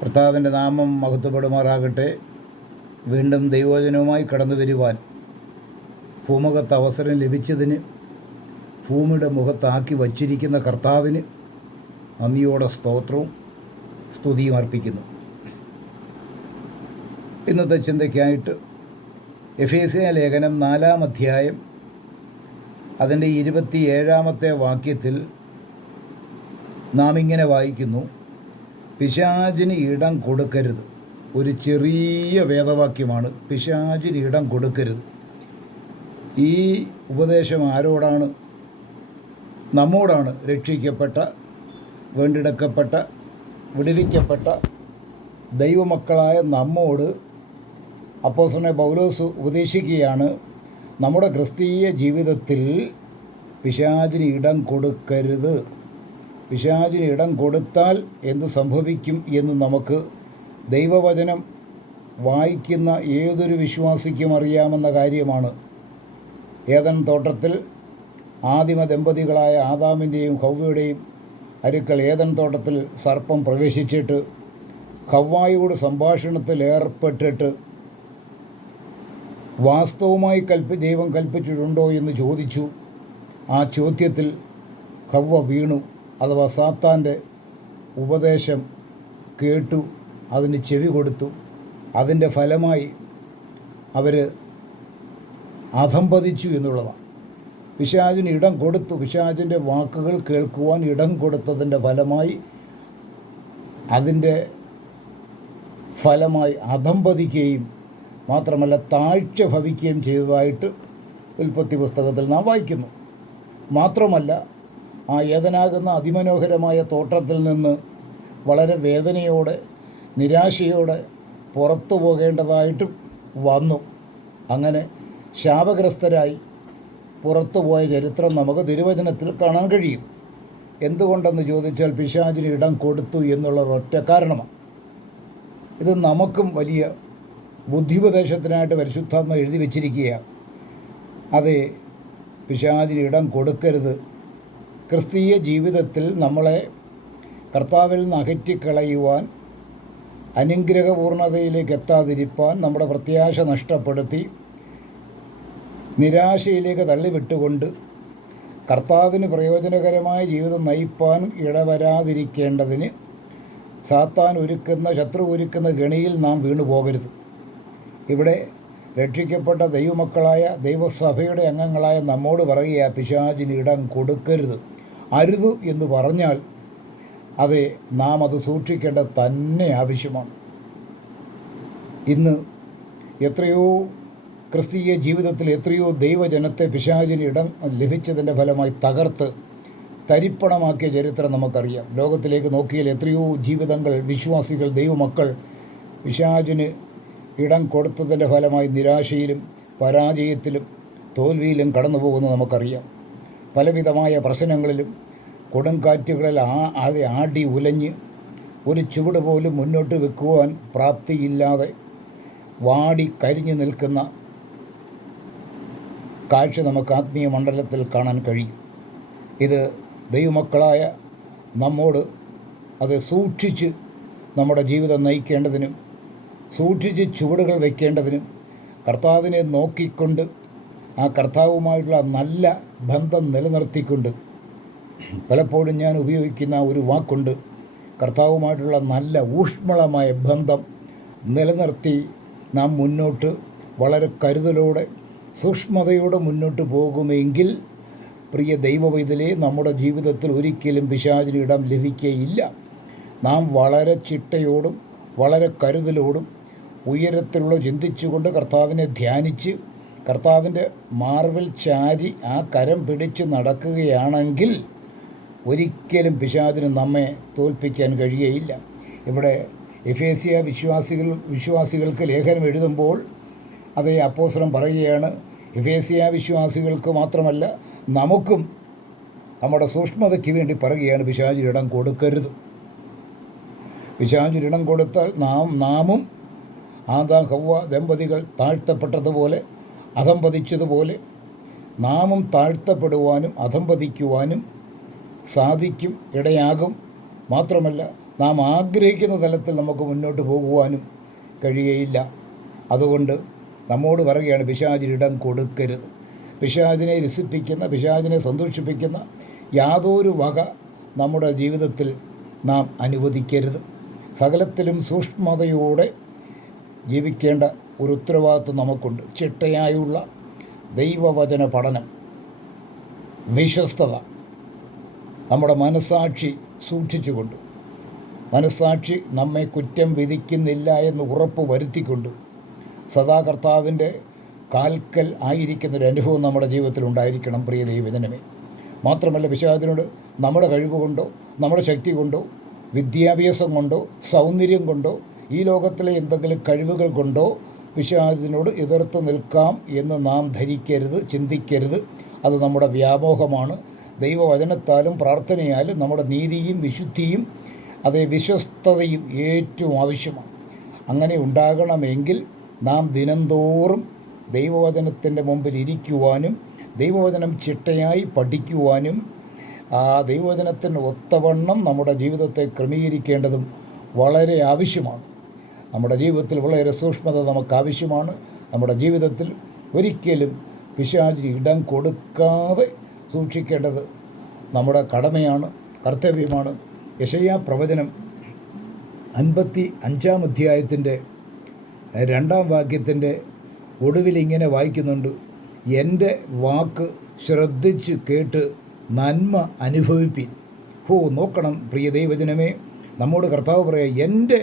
കർത്താവിൻ്റെ നാമം മഹത്വപ്പെടുമാറാകട്ടെ. വീണ്ടും ദൈവവചനവുമായി കടന്നു വരുവാൻ ഭൂമുഖത്ത് അവസരം ലഭിച്ചതിന്, ഭൂമിയുടെ മുഖത്താക്കി വച്ചിരിക്കുന്ന കർത്താവിന് നന്ദിയോടെ സ്തോത്രവും സ്തുതിയും അർപ്പിക്കുന്നു. ഇന്നത്തെ ചിന്തയ്ക്കായിട്ട് എഫേസ്യ ലേഖനം 4-ാം അധ്യായം അതിൻ്റെ 27-ാമത്തെ വാക്യത്തിൽ നാം ഇങ്ങനെ വായിക്കുന്നു: പിശാചിന് ഇടം കൊടുക്കരുത്. ഒരു ചെറിയ വേദവാക്യമാണ്, പിശാചിന് ഇടം കൊടുക്കരുത്. ഈ ഉപദേശം ആരോടാണ്? നമ്മോടാണ്. രക്ഷിക്കപ്പെട്ട, വീണ്ടെടുക്കപ്പെട്ട, വിടുവിക്കപ്പെട്ട ദൈവമക്കളായ നമ്മോട് അപ്പോസ്തലനായ പൗലോസ് ഉപദേശിക്കുകയാണ്, നമ്മുടെ ക്രിസ്തീയ ജീവിതത്തിൽ പിശാചിന് ഇടം കൊടുക്കരുത്. പിശാചിന് ഇടം കൊടുത്താൽ എന്ത് സംഭവിക്കും എന്ന് നമുക്ക് ദൈവവചനം വായിക്കുന്ന ഏതൊരു വിശ്വാസിക്കും അറിയാമെന്ന കാര്യമാണ്. ഏദൻ തോട്ടത്തിൽ ആദിമ ദമ്പതികളായ ആദാമിൻ്റെയും ഹവ്വയുടെയും അടുക്കൽ ഏദൻ തോട്ടത്തിൽ സർപ്പം പ്രവേശിച്ചിട്ട് ഹവ്വായോട് സംഭാഷണത്തിൽ ഏർപ്പെട്ടിട്ട് വാസ്തവമായി ദൈവം കൽപ്പിച്ചിട്ടുണ്ടോ എന്ന് ചോദിച്ചു. ആ ചോദ്യത്തിൽ ഹവ്വ വീണു, അഥവാ സാത്താൻ്റെ ഉപദേശം കേട്ടു, അതിന് ചെവി കൊടുത്തു. അതിൻ്റെ ഫലമായി അവർ അധംപതിച്ചു എന്നുള്ളതാണ്. പിശാചിന് ഇടം കൊടുത്തു. പിശാചിൻ്റെ വാക്കുകൾ കേൾക്കുവാൻ ഇടം കൊടുത്തതിൻ്റെ ഫലമായി, അതിൻ്റെ ഫലമായി അധംപതിക്കുകയും മാത്രമല്ല താഴ്ച ഭവിക്കുകയും ചെയ്തതായിട്ട് ഉൽപ്പത്തി പുസ്തകത്തിൽ നാം വായിക്കുന്നു. മാത്രമല്ല, ആ ഏദനാകുന്ന അതിമനോഹരമായ തോട്ടത്തിൽ നിന്ന് വളരെ വേദനയോടെ, നിരാശയോടെ പുറത്തു പോകേണ്ടതായിട്ടും വന്നു. അങ്ങനെ ശാപഗ്രസ്തരായി പുറത്തുപോയ ചരിത്രം നമുക്ക് തിരുവചനത്തിൽ കാണാൻ കഴിയും. എന്തുകൊണ്ടെന്ന് ചോദിച്ചാൽ പിശാചിന് ഇടം കൊടുത്തു എന്നുള്ള ഒറ്റ കാരണമാണ്. ഇത് നമുക്കും വലിയ ബുദ്ധിപദേശത്തിനായിട്ട് പരിശുദ്ധാത്മ എഴുതി വച്ചിരിക്കുകയാണ്. അതെ, പിശാചിന് ഇടം കൊടുക്കരുത്. ക്രിസ്തീയ ജീവിതത്തിൽ നമ്മളെ കർത്താവിൽ നിന്ന് അകറ്റിക്കളയുവാൻ, അനുഗ്രഹപൂർണതയിലേക്ക് എത്താതിരിപ്പാൻ, നമ്മുടെ പ്രത്യാശ നഷ്ടപ്പെടുത്തി നിരാശയിലേക്ക് തള്ളിവിട്ടുകൊണ്ട് കർത്താവിന് പ്രയോജനകരമായ ജീവിതം നയിപ്പാൻ ഇടവരാതിരിക്കേണ്ടതിന് സാത്താൻ ഒരുക്കുന്ന, ശത്രു ഒരുക്കുന്ന ഗണിയിൽ നാം വീണു പോകരുത്. ഇവിടെ രക്ഷിക്കപ്പെട്ട ദൈവമക്കളായ ദൈവസഭയുടെ അംഗങ്ങളായ നമ്മോട് പറയുക, പിശാചിന് ഇടം കൊടുക്കരുത്. അരുത് എന്ന് പറഞ്ഞാൽ അതെ, നാം അത് സൂക്ഷിക്കേണ്ടത് തന്നെ ആവശ്യമാണ്. ഇന്ന് എത്രയോ ക്രിസ്തീയ ജീവിതത്തിൽ എത്രയോ ദൈവജനത്തെ പിശാചിന് ഇടം ലഭിച്ചതിൻ്റെ ഫലമായി തകർത്ത് തരിപ്പണമാക്കിയ ചരിത്രം നമുക്കറിയാം. ലോകത്തിലേക്ക് നോക്കിയാൽ എത്രയോ ജീവിതങ്ങൾ, വിശ്വാസികൾ, ദൈവമക്കൾ പിശാചിന് ഇടം കൊടുത്തതിൻ്റെ ഫലമായി നിരാശയിലും പരാജയത്തിലും തോൽവിയിലും കടന്നു പോകുന്നത് നമുക്കറിയാം. പലവിധമായ പ്രശ്നങ്ങളിലും കൊടുങ്കാറ്റുകളിൽ ആടി ഉലഞ്ഞ് ഒരു ചുവട് പോലും മുന്നോട്ട് വെക്കുവാൻ പ്രാപ്തിയില്ലാതെ വാടി കരിഞ്ഞു നിൽക്കുന്ന കാഴ്ച നമുക്ക് ആത്മീയ മണ്ഡലത്തിൽ കാണാൻ കഴിയും. ഇത് ദൈവമക്കളായ നമ്മോട് അത് സൂക്ഷിച്ച് നമ്മുടെ ജീവിതം നയിക്കേണ്ടതിനും, സൂക്ഷിച്ച് ചുവടുകൾ വയ്ക്കേണ്ടതിനും, കർത്താവിനെ നോക്കിക്കൊണ്ട് ആ കർത്താവുമായിട്ടുള്ള നല്ല ബന്ധം നിലനിർത്തിക്കൊണ്ട്, പലപ്പോഴും ഞാൻ ഉപയോഗിക്കുന്ന ഒരു വാക്കുണ്ട്, കർത്താവുമായിട്ടുള്ള നല്ല ഊഷ്മളമായ ബന്ധം നിലനിർത്തി നാം മുന്നോട്ട് വളരെ കരുതലോടെ, സൂക്ഷ്മതയോടെ മുന്നോട്ട് പോകുമെങ്കിൽ പ്രിയ ദൈവവൈതലേ, നമ്മുടെ ജീവിതത്തിൽ ഒരിക്കലും പിശാചിന് ഇടം ലഭിക്കുകയില്ല. നാം വളരെ ചിട്ടയോടും വളരെ കരുതലോടും ഉയരത്തിലുള്ള ചിന്തിച്ചുകൊണ്ട് കർത്താവിനെ ധ്യാനിച്ച് കർത്താവിൻ്റെ മാർവിൽ ചാരി ആ കരം പിടിച്ച് നടക്കുകയാണെങ്കിൽ ഒരിക്കലും പിശാചിന് നമ്മെ തോൽപ്പിക്കാൻ കഴിയുകയില്ല. ഇവിടെ എഫേസ്യ വിശ്വാസികൾക്ക് ലേഖനം എഴുതുമ്പോൾ അതേ അപ്പോസ്തലൻ പറയുകയാണ്, എഫേസ്യ വിശ്വാസികൾക്ക് മാത്രമല്ല നമുക്കും നമ്മുടെ സൂക്ഷ്മതയ്ക്ക് വേണ്ടി പറയുകയാണ്, പിശാചിന് ഇടം കൊടുക്കരുത്. പിശാചിന് ഇടം കൊടുത്താൽ നാമും ആദാം ഹവ്വ ദമ്പതികൾ താഴ്ത്തപ്പെട്ടതുപോലെ, അധംപതിച്ചതുപോലെ നാമും താഴ്ത്തപ്പെടുവാനും അധംപതിക്കുവാനും സാധിക്കും, ഇടയാകും. മാത്രമല്ല നാം ആഗ്രഹിക്കുന്ന തലത്തിൽ നമുക്ക് മുന്നോട്ട് പോകുവാനും കഴിയുകയില്ല. അതുകൊണ്ട് നമ്മോട് പറയുകയാണ്, പിശാചിന് ഇടം കൊടുക്കരുത്. പിശാചിനെ രസിപ്പിക്കുന്ന, പിശാചിനെ സന്തോഷിപ്പിക്കുന്ന യാതൊരു വക നമ്മുടെ ജീവിതത്തിൽ നാം അനുവദിക്കരുത്. സകലത്തിലും സൂക്ഷ്മതയോടെ ജീവിക്കേണ്ട ഒരു ഉത്തരവാദിത്വം നമുക്കുണ്ട്. ചിട്ടയായുള്ള ദൈവവചന പഠനം, വിശ്വസ്തത, നമ്മുടെ മനസ്സാക്ഷി സൂക്ഷിച്ചുകൊണ്ട്, മനസ്സാക്ഷി നമ്മെ കുറ്റം വിധിക്കുന്നില്ല എന്ന് ഉറപ്പ് വരുത്തിക്കൊണ്ട് സദാ കർത്താവിൻ്റെ കാൽക്കൽ ആയിരിക്കുന്നൊരു അനുഭവം നമ്മുടെ ജീവിതത്തിൽ ഉണ്ടായിരിക്കണം. പ്രിയ ദൈവജനമേ, മാത്രമല്ല പിശാചിനോട് നമ്മുടെ കഴിവ് കൊണ്ടോ, നമ്മുടെ ശക്തി കൊണ്ടോ, വിദ്യാഭ്യാസം കൊണ്ടോ, സൗന്ദര്യം കൊണ്ടോ, ഈ ലോകത്തിലെ എന്തെങ്കിലും കഴിവുകൾ കൊണ്ടോ പിശാചിനോട് എതിർത്ത് നിൽക്കാം എന്ന് നാം ധരിക്കരുത്, ചിന്തിക്കരുത്. അത് നമ്മുടെ വ്യാമോഹമാണ്. ദൈവവചനത്താലും പ്രാർത്ഥനയാലും നമ്മുടെ നീതിയും വിശുദ്ധിയും അതേ വിശ്വസ്തതയും ഏറ്റവും ആവശ്യമാണ്. അങ്ങനെ ഉണ്ടാകണമെങ്കിൽ നാം ദിനംതോറും ദൈവവചനത്തിൻ്റെ മുമ്പിൽ ഇരിക്കുവാനും ദൈവവചനം ചിട്ടയായി പഠിക്കുവാനും ആ ദൈവവചനത്തിന് ഒത്തവണ്ണം നമ്മുടെ ജീവിതത്തെ ക്രമീകരിക്കേണ്ടതും വളരെ ആവശ്യമാണ്. നമ്മുടെ ജീവിതത്തിൽ വളരെ സൂക്ഷ്മത നമുക്ക് ആവശ്യമാണ്. നമ്മുടെ ജീവിതത്തിൽ ഒരിക്കലും പിശാചിന് ഇടം കൊടുക്കാതെ സൂക്ഷിക്കേണ്ടത് നമ്മുടെ കടമയാണ്, കർത്തവ്യമാണ്. യെശയ്യാ പ്രവചനം 55-ാം അധ്യായത്തിൻ്റെ 2-ാം വാക്യത്തിൻ്റെ ഒടുവിൽ ഇങ്ങനെ വായിക്കുന്നുണ്ട്: എൻ്റെ വാക്ക് ശ്രദ്ധിച്ച് കേട്ട് നന്മ അനുഭവിപ്പിൻ. നോക്കണം പ്രിയ ദൈവജനമേ, നമ്മോട് കർത്താവ് പറയാം, എൻ്റെ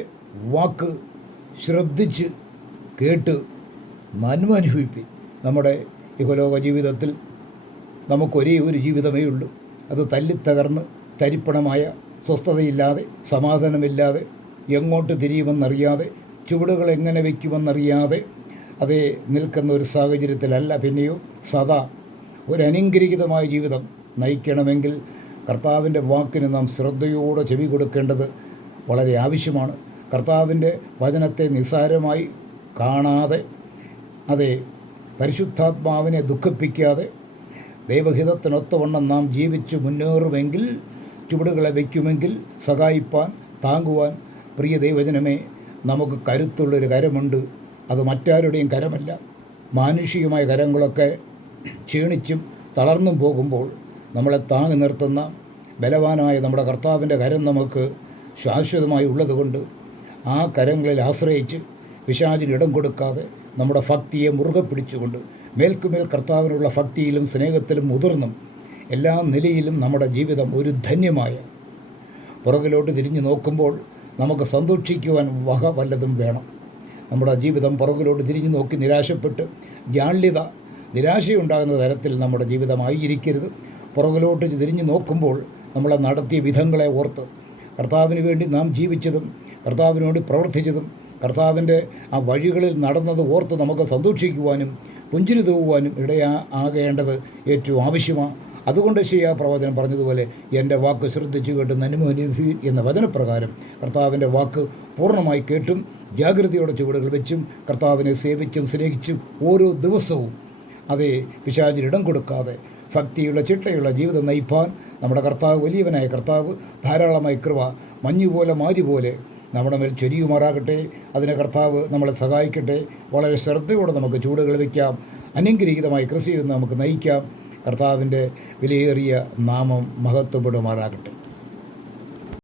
വാക്ക് ശ്രദ്ധിച്ച് കേട്ട് നന്മ അനുഭവിപ്പിൻ. നമ്മുടെ ഇഹലോക ജീവിതത്തിൽ നമുക്കൊരേ ഒരു ജീവിതമേ ഉള്ളൂ. അത് തല്ലിത്തകർന്ന് തരിപ്പണമായ, സ്വസ്ഥതയില്ലാതെ, സമാധാനമില്ലാതെ, എങ്ങോട്ട് തിരിയുമെന്നറിയാതെ, ചുവടുകൾ എങ്ങനെ വയ്ക്കുമെന്നറിയാതെ അതേ നിൽക്കുന്ന ഒരു സാഹചര്യത്തിലല്ല പിന്നെയോ സദാ ഒരു അനുഗ്രഹീതമായ ജീവിതം നയിക്കണമെങ്കിൽ കർത്താവിൻ്റെ വാക്കിന് നാം ശ്രദ്ധയോടെ ചെവി കൊടുക്കേണ്ടത് വളരെ ആവശ്യമാണ്. കർത്താവിൻ്റെ വചനത്തെ നിസ്സാരമായി കാണാതെ, അതേ പരിശുദ്ധാത്മാവിനെ ദുഃഖിപ്പിക്കാതെ ദൈവഹിതത്തിനൊത്തവണ്ണം നാം ജീവിച്ചു മുന്നേറുമെങ്കിൽ, ചുവടുകളെ വയ്ക്കുമെങ്കിൽ, സഹായിപ്പാൻ, താങ്ങുവാൻ പ്രിയ ദൈവജനമേ നമുക്ക് കരുത്തുള്ളൊരു കരമുണ്ട്. അത് മറ്റാരുടെയും കരമല്ല. മാനുഷികമായ കരങ്ങളൊക്കെ ക്ഷീണിച്ചും തളർന്നും പോകുമ്പോൾ നമ്മളെ താങ്ങി നിർത്തുന്ന ബലവാനായ നമ്മുടെ കർത്താവിൻ്റെ കരം നമുക്ക് ശാശ്വതമായി ഉള്ളതുകൊണ്ട് ആ കരങ്ങളിൽ ആശ്രയിച്ച് പിശാചിന് ഇടം കൊടുക്കാതെ നമ്മുടെ ഭക്തിയെ മുറുകെ പിടിച്ചുകൊണ്ട് മേൽക്കുമേൽ കർത്താവിനുള്ള ഭക്തിയിലും സ്നേഹത്തിലും മുതിർന്നും എല്ലാ നിലയിലും നമ്മുടെ ജീവിതം ഒരു ധന്യമായ, പുറകിലോട്ട് തിരിഞ്ഞു നോക്കുമ്പോൾ നമുക്ക് സന്തോഷിക്കുവാൻ വക വല്ലതും വേണം. നമ്മുടെ ജീവിതം പുറകിലോട്ട് തിരിഞ്ഞു നോക്കി നിരാശപ്പെട്ട് ജാള്യത, നിരാശയുണ്ടാകുന്ന തരത്തിൽ നമ്മുടെ ജീവിതമായിരിക്കരുത്. പുറകിലോട്ട് തിരിഞ്ഞു നോക്കുമ്പോൾ നമ്മളെ നടത്തിയ വിധങ്ങളെ ഓർത്ത്, കർത്താവിന് വേണ്ടി നാം ജീവിച്ചതും കർത്താവിന് വേണ്ടി പ്രവർത്തിച്ചതും കർത്താവിൻ്റെ ആ വഴികളിൽ നടന്നത് ഓർത്ത് നമുക്ക് സന്തോഷിക്കുവാനും പുഞ്ചിരി തൂവാനും ആകേണ്ടത് ഏറ്റവും ആവശ്യമാണ്. അതുകൊണ്ട് യെശയ്യാ പ്രവചനം പറഞ്ഞതുപോലെ, എൻ്റെ വാക്ക് ശ്രദ്ധിച്ചു കേട്ട് നന്മ അനുഭവിപ്പിൻ എന്ന വചനപ്രകാരം കർത്താവിൻ്റെ വാക്ക് പൂർണ്ണമായി കേട്ടും ജാഗ്രതയോടെ ചുവടുകൾ വെച്ചും കർത്താവിനെ സേവിച്ചും സ്നേഹിച്ചും ഓരോ ദിവസവും അതേ പിശാചിന് ഇടം കൊടുക്കാതെ ഭക്തിയുള്ള ചിട്ടയുള്ള ജീവിതം നയിപ്പാൻ നമ്മുടെ കർത്താവ്, വലിയവനായ കർത്താവ് ധാരാളമായി കൃപ മഞ്ഞുപോലെ മാരിപോലെ നമ്മുടെ മേൽ ചൊരിയുമാറാകട്ടെ. അതിന് കർത്താവ് നമ്മളെ സഹായിക്കട്ടെ. വളരെ ശ്രദ്ധയോടെ നമുക്ക് ചൂടുകൾ വയ്ക്കാം. അനുഗ്രഹീതമായി കൃഷി നമുക്ക് നയിക്കാം. കർത്താവിൻ്റെ വിലയേറിയ നാമം മഹത്വപ്പെടുമാറാകട്ടെ.